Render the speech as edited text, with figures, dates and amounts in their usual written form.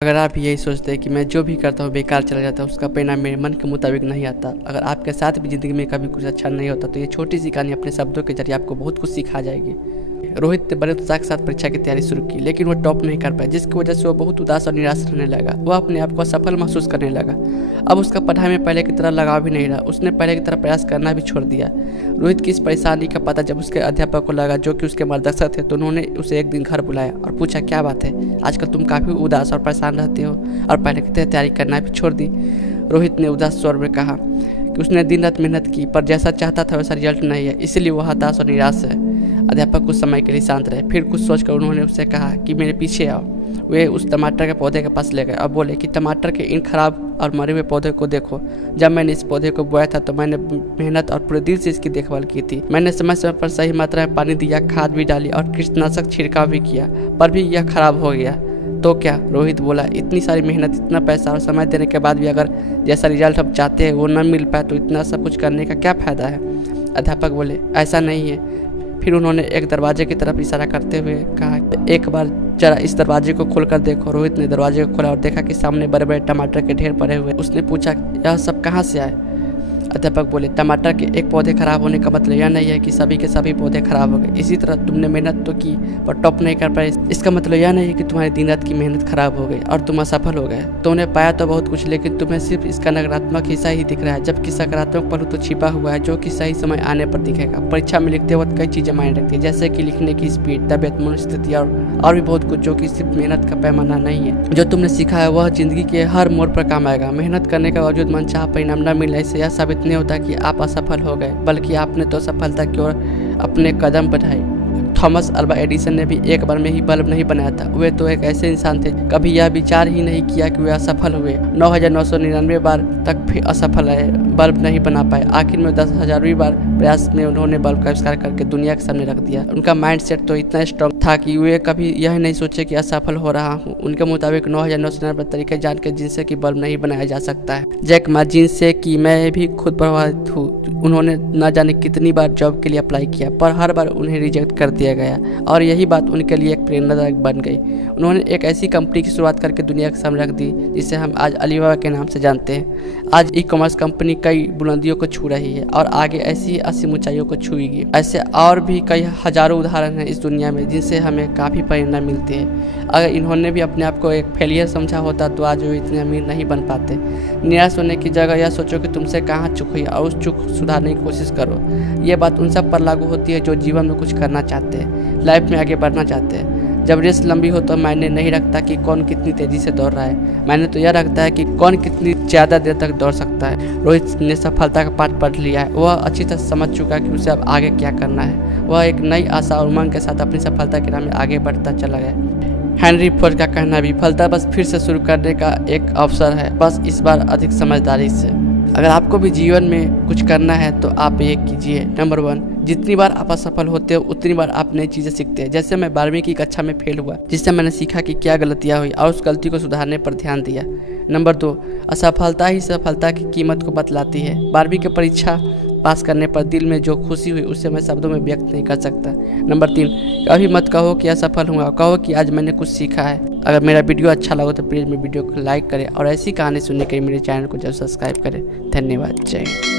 अगर आप यही सोचते हैं कि मैं जो भी करता हूँ बेकार चला जाता है, उसका परिणाम मेरे मन के मुताबिक नहीं आता, अगर आपके साथ भी ज़िंदगी में कभी कुछ अच्छा नहीं होता, तो ये छोटी सी कहानी अपने शब्दों के जरिए आपको बहुत कुछ सिखा जाएगी। रोहित ने बड़े उत्साह के साथ परीक्षा की तैयारी शुरू की, लेकिन वो टॉप नहीं कर पाया, जिसकी वजह से वो बहुत उदास और निराश रहने लगा। वह अपने आप को असफल महसूस करने लगा। अब उसका पढ़ाई में पहले की तरह लगाव भी नहीं रहा। उसने पहले की तरह प्रयास करना भी छोड़ दिया। रोहित की इस परेशानी का पता जब उसके अध्यापक को लगा, जो कि उसके मार्गदर्शक थे, तो उन्होंने उसे एक दिन घर बुलाया और पूछा, क्या बात है, आजकल तुम काफ़ी उदास और परेशान रहते हो और पहले की तरह तैयारी करना भी छोड़ दी। रोहित ने उदास स्वर में कहा कि उसने दिन रात मेहनत की, पर जैसा चाहता था वैसा रिजल्ट नहीं है, इसलिए वह हताश और निराश है। अध्यापक कुछ समय के लिए शांत रहे, फिर कुछ सोचकर उन्होंने उससे कहा कि मेरे पीछे आओ। वे उस टमाटर के पौधे के पास ले गए और बोले कि टमाटर के इन खराब और मरे हुए पौधे को देखो। जब मैंने इस पौधे को बोया था तो मैंने मेहनत और पूरे दिल से इसकी देखभाल की थी। मैंने समय समय पर सही मात्रा में पानी दिया, खाद भी डाली और कीटनाशक छिड़काव भी किया, पर भी यह खराब हो गया। तो क्या? रोहित बोला, इतनी सारी मेहनत, इतना पैसा और समय देने के बाद भी अगर जैसा रिजल्ट हम चाहते हैं वो न मिल पाए तो इतना सब कुछ करने का क्या फ़ायदा है? अध्यापक बोले, ऐसा नहीं है। फिर उन्होंने एक दरवाजे की तरफ इशारा करते हुए कहा, एक बार जरा इस दरवाजे को खोलकर देखो। रोहित ने दरवाजे को खोला और देखा कि सामने बड़े बड़े टमाटर के ढेर पड़े हुए। उसने पूछा, यह सब कहाँ से आए? अध्यापक बोले, टमाटर के एक पौधे खराब होने का मतलब यह नहीं है कि सभी के सभी पौधे खराब हो गए। इसी तरह तुमने मेहनत तो की पर टॉप नहीं कर पाए, इसका मतलब यह नहीं है कि तुम्हारी दिन रात की मेहनत खराब हो गई और तुम असफल हो गए। तुमने पाया तो बहुत कुछ, लेकिन तुम्हें सिर्फ इसका नकारात्मक हिस्सा ही दिख रहा है, जबकि सकारात्मक पहलू तो छिपा हुआ है, जो कि सही समय आने पर दिखेगा। परीक्षा में लिखते वक्त कई चीज़ें मायने रखती है, जैसे कि लिखने की स्पीड, तबियत, मनोस्थिति और भी बहुत कुछ, जो कि सिर्फ मेहनत का पैमाना नहीं है। जो तुमने सीखा है वह जिंदगी के हर मोड़ पर काम आएगा। मेहनत करने के बावजूद मनचाहा परिणाम न मिलने से यह साबित नहीं होता कि आप असफल हो गए, बल्कि आपने तो सफलता की ओर अपने कदम बढ़ाए। थॉमस अल्वा एडिसन ने भी एक बार में ही बल्ब नहीं बनाया था। वे तो एक ऐसे इंसान थे, कभी यह विचार ही नहीं किया कि वे असफल हुए। 9,999 बार तक भी असफल रहे, बल्ब नहीं बना पाए। आखिर में 10,000वीं बार प्रयास में उन्होंने बल्ब का आविष्कार करके दुनिया के सामने रख दिया। उनका माइंडसेट तो इतना स्ट्रांग था कि वे कभी यह नहीं सोचे कि असफल हो रहा हूँ। उनके मुताबिक 9,999 तरीके जान के जिनसे कि बल्ब नहीं बनाया जा सकता है। जैक मा, जिनसे कि मैं भी खुद प्रभावित हूँ, उन्होंने न जाने कितनी बार जॉब के लिए अप्लाई किया, पर हर बार उन्हें रिजेक्ट कर दिया गया और यही बात उनके लिए एक प्रेरणादायक बन गई। उन्होंने एक ऐसी कंपनी की शुरुआत करके दुनिया के सामने रख दी जिसे हम आज अलीबाबा के नाम से जानते हैं। आज ई कॉमर्स कंपनी कई बुलंदियों को छू रही है और आगे ऐसी ही असीम ऊंचाइयों को छुएगी। ऐसे और भी कई हजारों उदाहरण हैं इस दुनिया में जिनसे हमें काफ़ी प्रेरणा मिलती है। अगर इन्होंने भी अपने आप को एक फेलियर समझा होता तो आज वो इतने अमीर नहीं बन पाते। निराश होने की जगह यह सोचो कि तुमसे कहाँ चूक हुई और उस चूक सुधारने की कोशिश करो। ये बात उन सब पर लागू होती है जो जीवन में कुछ करना चाहते हैं, लाइफ में आगे बढ़ना चाहते हैं। जब रेस लंबी हो तो मायने नहीं रखता कि कौन कितनी तेजी से दौड़ रहा है, मायने तो यह रखता है कि कौन कितनी ज़्यादा देर तक दौड़ सकता है। रोहित ने सफलता का पाठ पढ़ लिया है। वह अच्छी तरह समझ चुका है कि उसे अब आगे क्या करना है। वह एक नई आशा और उमंग के साथ अपनी सफलता के राह में आगे बढ़ता चला गया। हेनरी फोर्ड का कहना भी, विफलता बस फिर से शुरू करने का एक अवसर है, बस इस बार अधिक समझदारी से। अगर आपको भी जीवन में कुछ करना है तो आप ये कीजिए। नंबर 1, जितनी बार आप असफल होते हो उतनी बार आप नई चीज़ें सीखते हैं। जैसे मैं 12वीं की कक्षा में फेल हुआ, जिससे मैंने सीखा कि क्या गलतियाँ हुई और उस गलती को सुधारने पर ध्यान दिया। नंबर 2, असफलता ही सफलता की कीमत को बतलाती है। 12वीं की परीक्षा पास करने पर दिल में जो खुशी हुई उसे मैं शब्दों में व्यक्त नहीं कर सकता। नंबर 3, कभी मत कहो कि असफल हुआ, कहो कि आज मैंने कुछ सीखा है। अगर मेरा वीडियो अच्छा लगा तो प्लीज़ मेरे वीडियो को लाइक करें और ऐसी कहानी सुनने के लिए मेरे चैनल को जरूर सब्सक्राइब करें। धन्यवाद। जय हिंद।